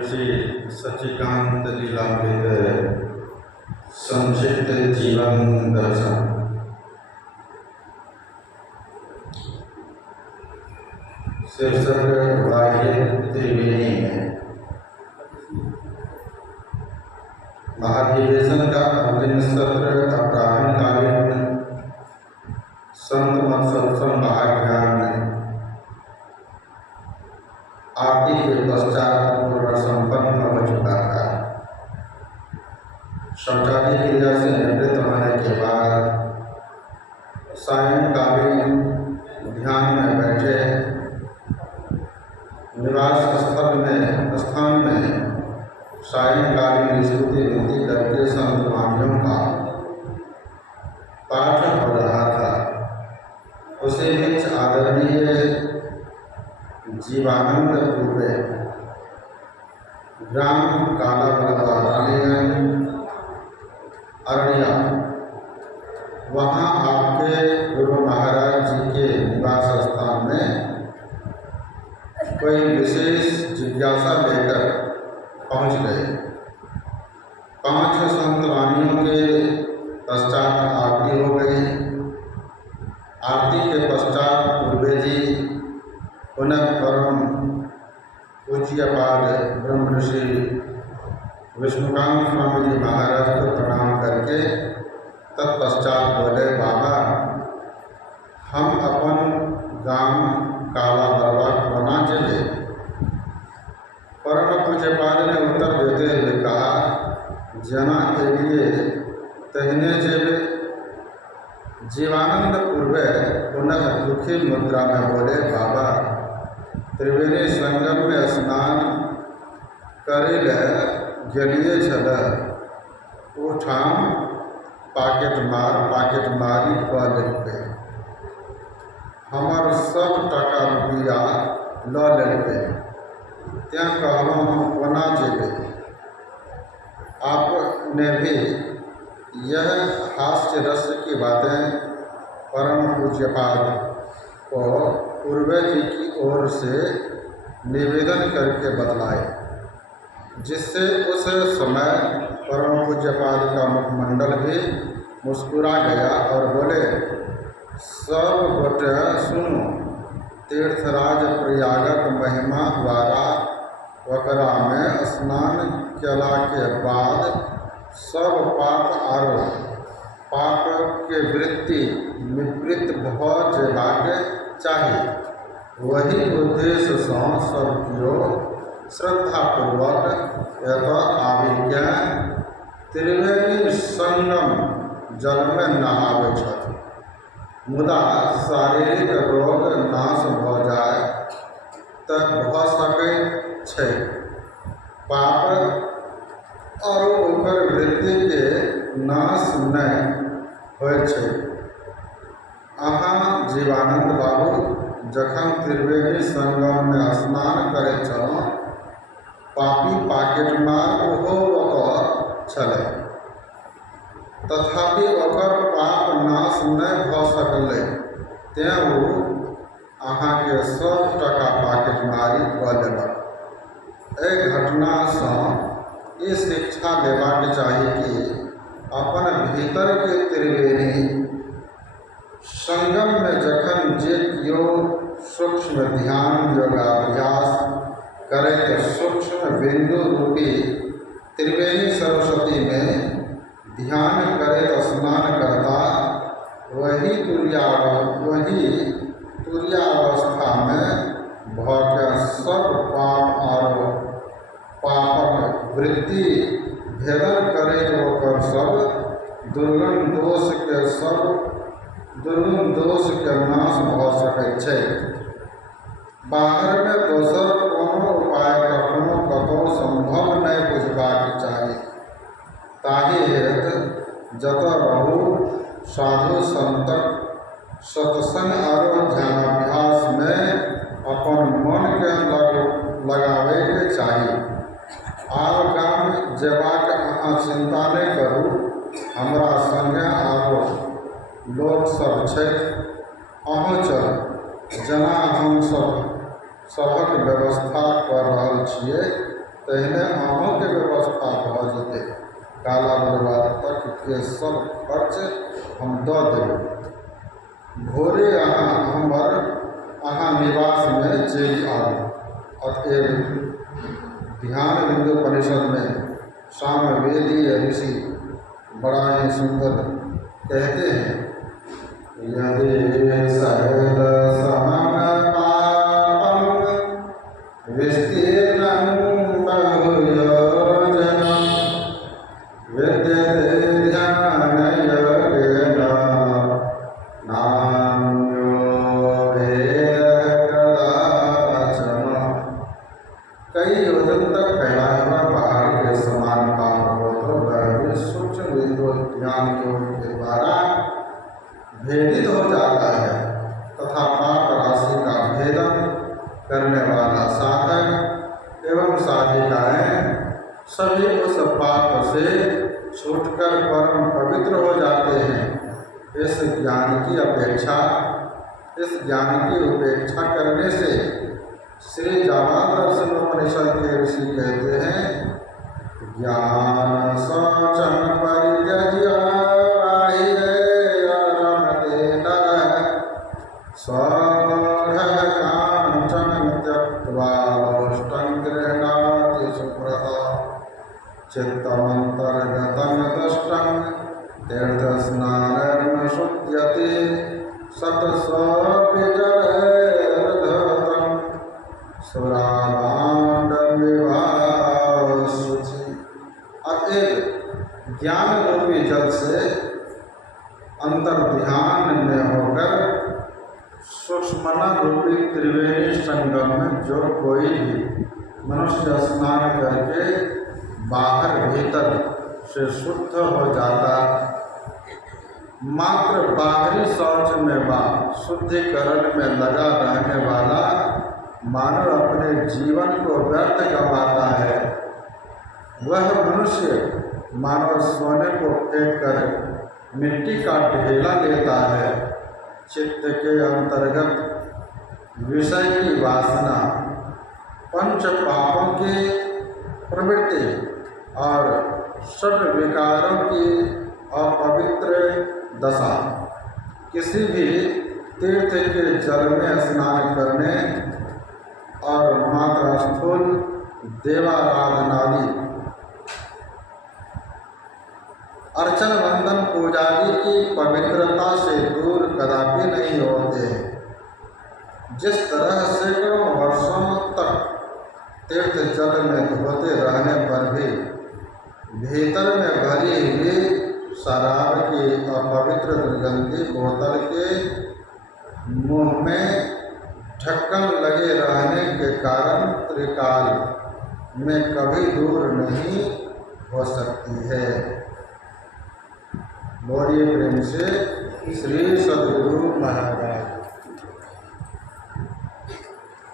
श्री सच्चिकानंद लीलामृत संक्षिप्त जीवन दर्शन। शीर्षक बाह्य त्रिवेणी है। महाधिवेशन का अंतिम सत्र अपराह्नकालीन संत मत सत्संग महाज्ञान में आरती के पश्चात पूर्ण संपन्न हो चुका था। शौचालय क्रिया से निवृत्त होने के बाद सायंकालीन ध्यान में बैठे निवास स्थान में सायंकालीन स्तुति विनती करके संत वाणियों का पाठ हो रहा था। उसी बीच आदरणीय जीवानंद पूर्वे ग्राम अरनिया, वहाँ आपके गुरु महाराज जी के निवास स्थान में कोई विशेष जिज्ञासा लेकर पहुँच गए। 5 संत वाणियों के पश्चात आरती हो गई। आरती के पश्चात पूर्वे जी पुनः परम पूज्यपाद ब्रह्म ऋषि विष्णुकांत स्वामी जी महाराज को प्रणाम करके तत्पश्चात बोले, बाबा हम अपन गांव काला बरवा बना चले। परम पूज्यपाद ने उत्तर देते हुए कहा, जना के लिए तहने जेबे। जीवानंद पूर्वे पुनः दुखी मुद्रा में बोले, बाबा त्रिवेणी संगम में स्नान करे गलिए छल उठाम पाकेट मारी पे हमार सब टका रुपया ल लेके त्या कहलों हम कोना जेबे। आपने भी यह हास्य रस की बातें परम पूज्यपाद को पूर्वे जी की ओर से निवेदन करके बतलाए, जिससे उस समय परम पूज्यपाद का मुखमंडल भी मुस्कुरा गया और बोले, सब गोटे सुनो, तीर्थराज प्रयागक महिमा द्वारा वकरा में स्नान केला के बाद सब पाप के वृत्ति निवृत्त भ जेबाक चाहिए। वही उद्देश्य से सब कियो श्रद्धापूर्वक आविज्ञा त्रिवेणी संगम जल में नहावे छथि। मुदा शारीरिक रोग नाश भ जाए तक भ सकै छै। पाप और ओकर वृत्ति के नाश नहीं होय छै। अहाँ जीवानंद बाबू जखन त्रिवेणी संगम में स्नान करे छलहुँ, पापी पाकेट मार ओहो ओतऽ छलै, तथापि ओकर पाप नाश नहि भऽ सकलै, तेँ ओ अहाँके सब टका पाकेट मारी कऽ लेलक। एहि घटनासँ ई शिक्षा लेबाक चाही कि अपन भीतर के त्रिवेणी संगम में जखन जे कियो सूक्ष्म ध्यान योगाभ्यास करे तो सूक्ष्म बिंदु रूपी त्रिवेणी सरस्वती में ध्यान करे तो स्नान करता, वही तुर्यावस्था में भके सब पाप और पापक वृत्ति भेदन करे ओकर सब दुर्गुण दोष के नाश भ सकैत छै। बाहर में दोसर कोनो उपाय कखनो कतौ संभव नहीं बुझबाक चाही। ताहि हेतु जतऽ रहू साधु संतक सत्संग और ध्यानाभ्यास में अपन मन के लगावे के चाही। आब गाम जेबाक अहाँ चिंता नहीं करू, हमरा संगे आरो लोक सब छै, अहूँ चल। जना हम सब सबक व्यवस्था कर रहल छियै, तहने आमों के व्यवस्था भ जेते काला बरबाद तक के सब खर्च हम दऽ देबै। भोरे अहाँ हमर अहाँ निवास में चलि आबू। अतएव ध्यान बिंदुपनिषद में सामवेदीय ऋषि बड़ा ही सुंदर कहते हैं, यदि सहल समन पापम विस्तीर्णं बहुयोजनं विद्यते ध्यानयोगेन नान्यो भेदः कदाचन। कई योजन तक फैला हुआ पहाड़ के समान काम हो तो वह सूक्ष्म विद्युत योग के द्वारा भेदित हो जाता है तथा पाप राशि का भेदन करने वाला साधक एवं साधिकाएं सभी उस पाप से छूटकर परम पवित्र हो जाते हैं। इस ज्ञान की उपेक्षा करने से श्री जावादर्शनोपनिषद के ऋषि कहते हैं, ज्ञान शौचम परित्यज्य स्वघः काञ्चन त्यक्त्वा लोष्टं गृह्णाति सुव्रतः चित्तमन्तर्गतं दुष्टं तीर्थस्नानेन शुध्यते शतस्वपि जलैर्धृतं सुराभाण्डविभावशुचि। अतएव ज्ञान रूपी जल से अंतर ध्यान में होकर सूक्ष्मना रूपी त्रिवेणी संगम में जो कोई भी मनुष्य स्नान करके बाहर भीतर से शुद्ध हो जाता, मात्र बाहरी शौच में व शुद्धिकरण में लगा रहने वाला मानव अपने जीवन को व्यर्थ गंवाता है। वह मनुष्य मानव सोने को फेंक कर मिट्टी का ढेला लेता है। चित्त के अंतर्गत विषय की वासना, पंच पापों की प्रवृत्ति और षड विकारों की अपवित्र दशा किसी भी तीर्थ के जल में स्नान करने और मात्र स्थूल देवाराधनादि अर्चन वंदन पूजादि की पवित्रता से दूर कदापि नहीं होते। जिस तरह सैकड़ों वर्षों तक तीर्थ जल में धोते रहने पर भी भीतर में भरी हुई शराब की अपवित्र दुर्गंधी बोतल के मुंह में ढक्कन लगे रहने के कारण त्रिकाल में कभी दूर नहीं हो सकती है। बोलिए प्रेम से श्री सद्गुरु महाराज।